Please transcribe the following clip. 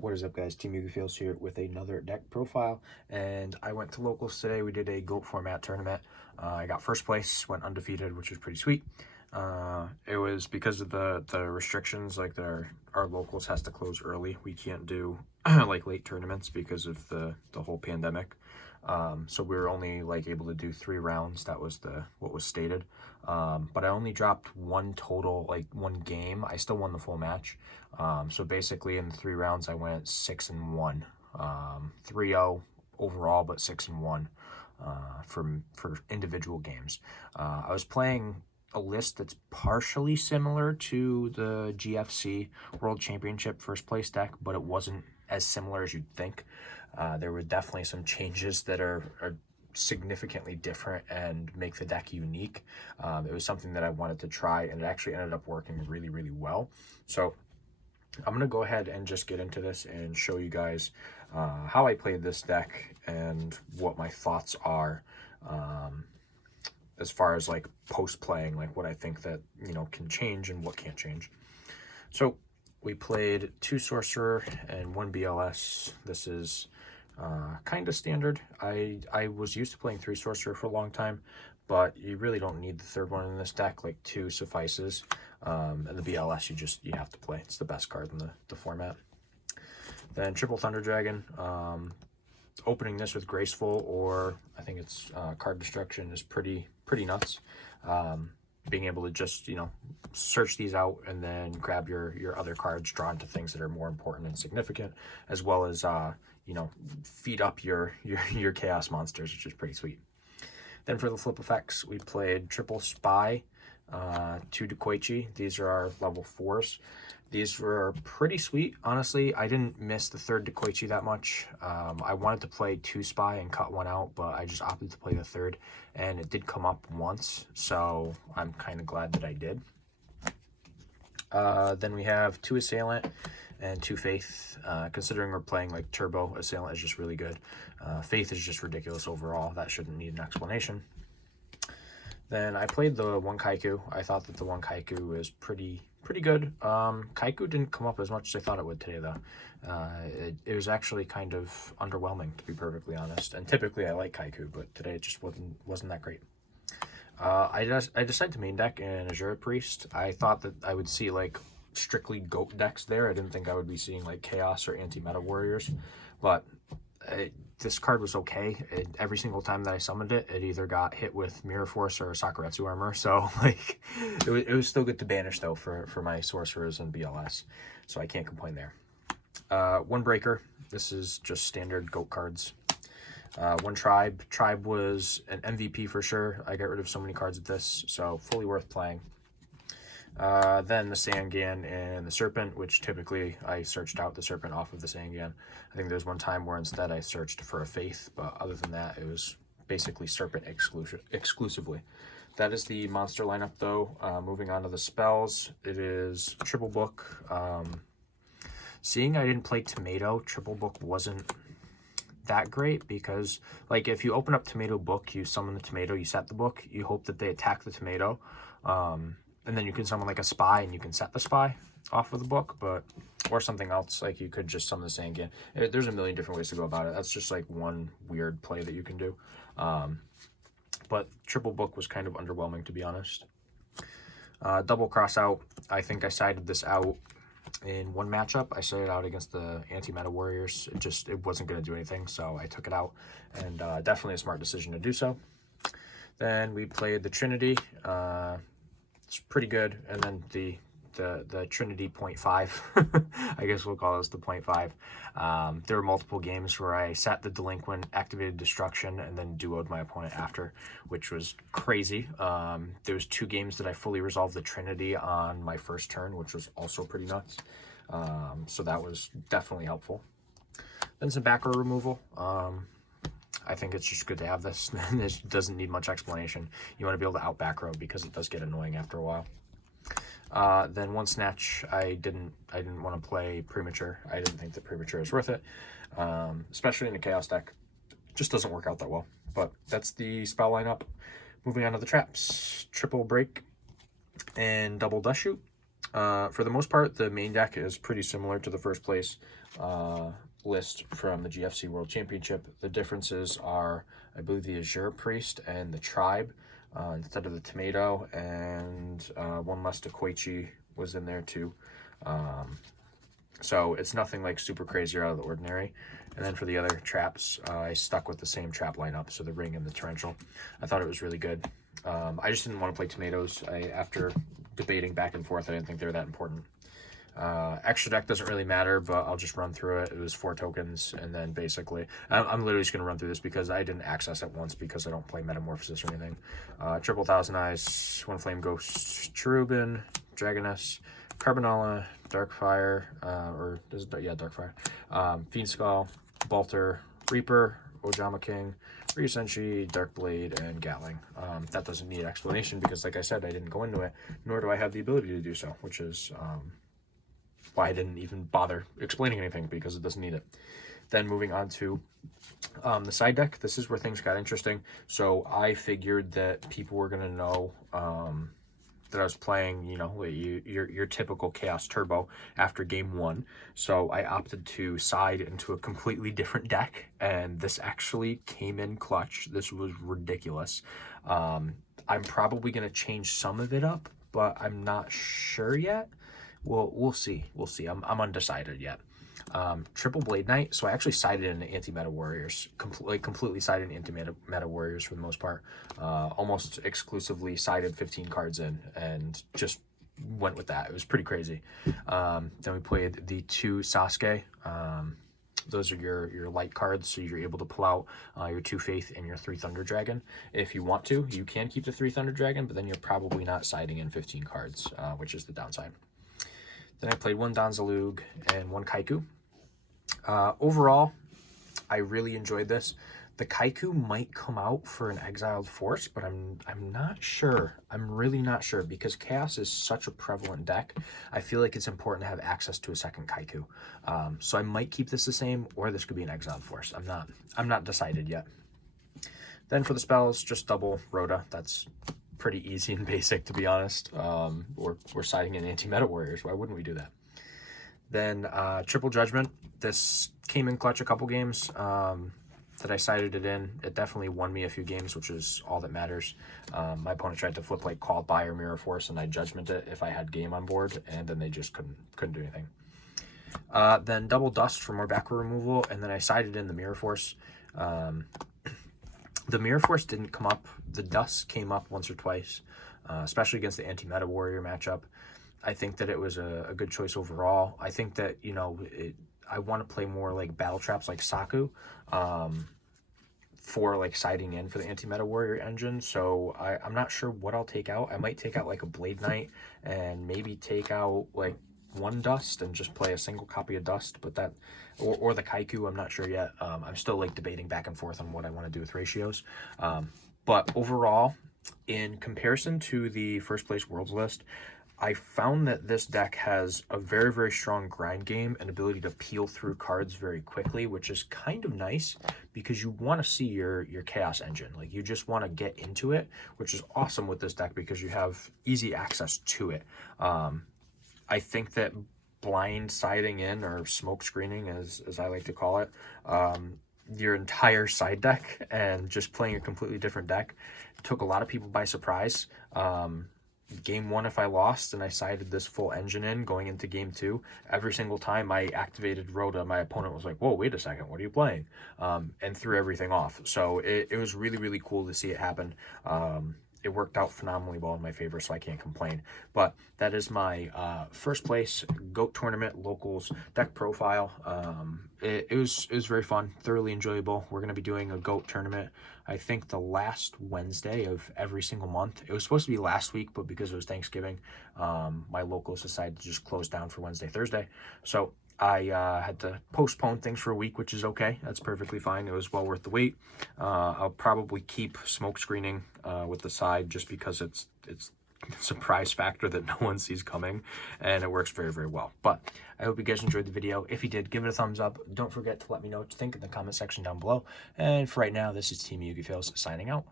What is up, guys? Team Yugi Fields here with another deck profile, and I went to locals today. We did a GOAT format tournament. I got first place, went undefeated, which was pretty sweet. It was because of the restrictions, like our locals has to close early. We can't do like late tournaments because of the whole pandemic. So we were only like able to do 3 rounds. That was what was stated. But I only dropped one total, like one game. I still won the full match. So basically in the 3 rounds I went 6-1, 3-0 overall, but 6-1 for individual games. I was playing a list that's partially similar to the GFC World Championship first place deck, but it wasn't as similar as you'd think. There were definitely some changes that are significantly different and make the deck unique. It was something that I wanted to try, and it actually ended up working really, really well. So I'm going to go ahead and just get into this and show you guys how I played this deck and what my thoughts are as far as like post-playing, like what I think that, can change and what can't change. So we played 2 Sorcerer and 1 BLS. This is kind of standard. I was used to playing 3 Sorcerer for a long time, but you really don't need the 3rd one in this deck. Like 2 suffices. And the BLS you have to play. It's the best card in the format. Then triple Thunder Dragon. Opening this with Graceful, or I think it's Card Destruction, is pretty nuts. Being able to just search these out and then grab your other cards drawn to things that are more important and significant, as well as feed up your chaos monsters, which is pretty sweet. Then for the flip effects, we played triple Spy, 2 Dekoichi. These are our level 4s. These were pretty sweet, honestly. I didn't miss the 3rd Dekoichi that much. I wanted to play 2 Spy and cut 1 out, but I just opted to play the 3rd, and it did come up once, so I'm kind of glad that I did. Then we have 2 Assailant and 2 Faith. Considering we're playing like Turbo, Assailant is just really good. Faith is just ridiculous overall. That shouldn't need an explanation. Then I played the 1 Kaiku. I thought that the 1 Kaiku is pretty good. Kaiku didn't come up as much as I thought it would today, though. It was actually kind of underwhelming, to be perfectly honest. And typically I like Kaiku, but today it just wasn't that great. I decided to main deck in Azure Priest. I thought that I would see like strictly GOAT decks there. I didn't think I would be seeing like Chaos or Anti-Meta Warriors, but this card was okay. Every single time that I summoned it, it either got hit with Mirror Force or Sakuretsu Armor. So like it was still good to banish though for my Sorcerers and BLS. So I can't complain there. 1 Breaker. This is just standard GOAT cards. 1 Tribe. Tribe was an MVP for sure. I got rid of so many cards of this, so fully worth playing. Then the Sangan and the Serpent, which typically I searched out the Serpent off of the Sangan. I think there's one time where instead I searched for a Faith, but other than that, it was basically Serpent exclusively. That is the monster lineup, though. Moving on to the spells, it is Triple Book. Seeing I didn't play Tomato, Triple Book wasn't that great, because like if you open up Tomato Book, you summon the Tomato, you set the book, you hope that they attack the Tomato, and then you can summon like a Spy and you can set the Spy off of the book, or something else. Like you could just summon the Sangan. There's a million different ways to go about it. That's just like one weird play that you can do. But Triple Book was kind of underwhelming, to be honest. Double Cross out. I think I sided this out in 1 matchup. I set it out against the Anti-Meta Warriors. It wasn't going to do anything, so I took it out, and definitely a smart decision to do so. Then we played the Trinity. It's pretty good, and then the Trinity 0.5. I guess we'll call this the 0.5. There were multiple games where I sat the Delinquent, activated Destruction, and then duoed my opponent after, which was crazy. There was 2 games that I fully resolved the Trinity on my first turn, which was also pretty nuts. So that was definitely helpful. Then some back row removal. I think it's just good to have this. This doesn't need much explanation. You want to be able to out back row because it does get annoying after a while. Then 1 Snatch. I didn't want to play Premature. I didn't think that Premature is worth it, especially in a Chaos deck. Just doesn't work out that well. But that's the spell lineup. Moving on to the traps. Triple Break and double Dust Shoot. For the most part, the main deck is pretty similar to the first place list from the GFC World Championship. The differences are, I believe, the Azure Priest and the Tribe instead of the Tomato, and one less Koichi was in there too. So it's nothing like super crazy or out of the ordinary. And then for the other traps, I stuck with the same trap lineup, so the Ring and the Torrential. I thought it was really good. I just didn't want to play Tomatoes. After debating back and forth, I didn't think they were that important. Extra deck doesn't really matter, but I'll just run through it. It was 4 tokens, and then basically, I'm literally just going to run through this because I didn't access it once because I don't play Metamorphosis or anything. Triple Thousand Eyes, One Flame Ghost, Cherubin, Dragoness, Carbonella, Darkfire, Darkfire, Fiend Skull, Balter, Reaper, Ojama King, Ryu Senshi, Darkblade, and Gatling. That doesn't need explanation because, like I said, I didn't go into it, nor do I have the ability to do so, which is why I didn't even bother explaining anything because it doesn't need it. Then moving on to the side deck, this is where things got interesting. So I figured that people were going to know that I was playing, your typical Chaos Turbo after game 1. So I opted to side into a completely different deck, and this actually came in clutch. This was ridiculous. I'm probably going to change some of it up, but I'm not sure yet. We'll see. I'm undecided yet. Triple Blade Knight. So I actually sided in Anti-Meta Warriors. Completely sided in Anti-Meta Warriors for the most part. Almost exclusively sided 15 cards in and just went with that. It was pretty crazy. Then we played the 2 Sasuke. Those are your light cards, so you're able to pull out your 2 Faith and your 3 Thunder Dragon. If you want to, you can keep the 3 Thunder Dragon, but then you're probably not siding in 15 cards, which is the downside. Then I played 1 Danzalug and 1 Kaiku. Overall, I really enjoyed this. The Kaiku might come out for an Exiled Force, but I'm not sure. I'm really not sure because Chaos is such a prevalent deck. I feel like it's important to have access to a second Kaiku. So I might keep this the same, or this could be an Exiled Force. I'm not decided yet. Then for the spells, just double Rhoda. That's pretty easy and basic, to be honest. We're siding in Anti-Meta Warriors. Why wouldn't we do that? Then Triple Judgment. This came in clutch a couple games that I sided it in. It definitely won me a few games, which is all that matters. My opponent tried to flip like Called By or Mirror Force, and I Judgment it if I had game on board, and then they just couldn't do anything. Then Double Dust for more back row removal, and then I sided in the Mirror Force. The Mirror Force didn't come up. The Dust came up once or twice, especially against the Anti-Meta Warrior matchup. I think that it was a good choice overall. I think that, I want to play more like battle traps like Saku for like siding in for the Anti-Meta Warrior engine. So I'm not sure what I'll take out. I might take out like a Blade Knight and maybe take out like 1 Dust and just play a single copy of Dust, but that or the Kaiku, I'm not sure yet. I'm still like debating back and forth on what I want to do with ratios. But overall, in comparison to the first place Worlds list, I found that this deck has a very, very strong grind game and ability to peel through cards very quickly, which is kind of nice because you want to see your Chaos engine. Like, you just want to get into it, which is awesome with this deck because you have easy access to it. I think that blind siding in, or smoke screening as I like to call it, your entire side deck and just playing a completely different deck took a lot of people by surprise. Game 1, if I lost and I sided this full engine in going into game 2, every single time I activated Rhoda, my opponent was like, whoa, wait a second, what are you playing? And threw everything off. So it was really, really cool to see it happen. It worked out phenomenally well in my favor, so I can't complain. But that is my first place GOAT tournament locals deck profile. It was very fun, thoroughly enjoyable. We're going to be doing a GOAT tournament, I think, the last Wednesday of every single month. It was supposed to be last week, but because it was Thanksgiving, my locals decided to just close down for Wednesday, Thursday. So I had to postpone things for a week, which is okay. That's perfectly fine. It was well worth the wait. I'll probably keep smoke screening with the side just because it's a surprise factor that no one sees coming, and it works very, very well. But I hope you guys enjoyed the video. If you did, give it a thumbs up. Don't forget to let me know what you think in the comment section down below. And for right now, this is Team Yugi Fails signing out.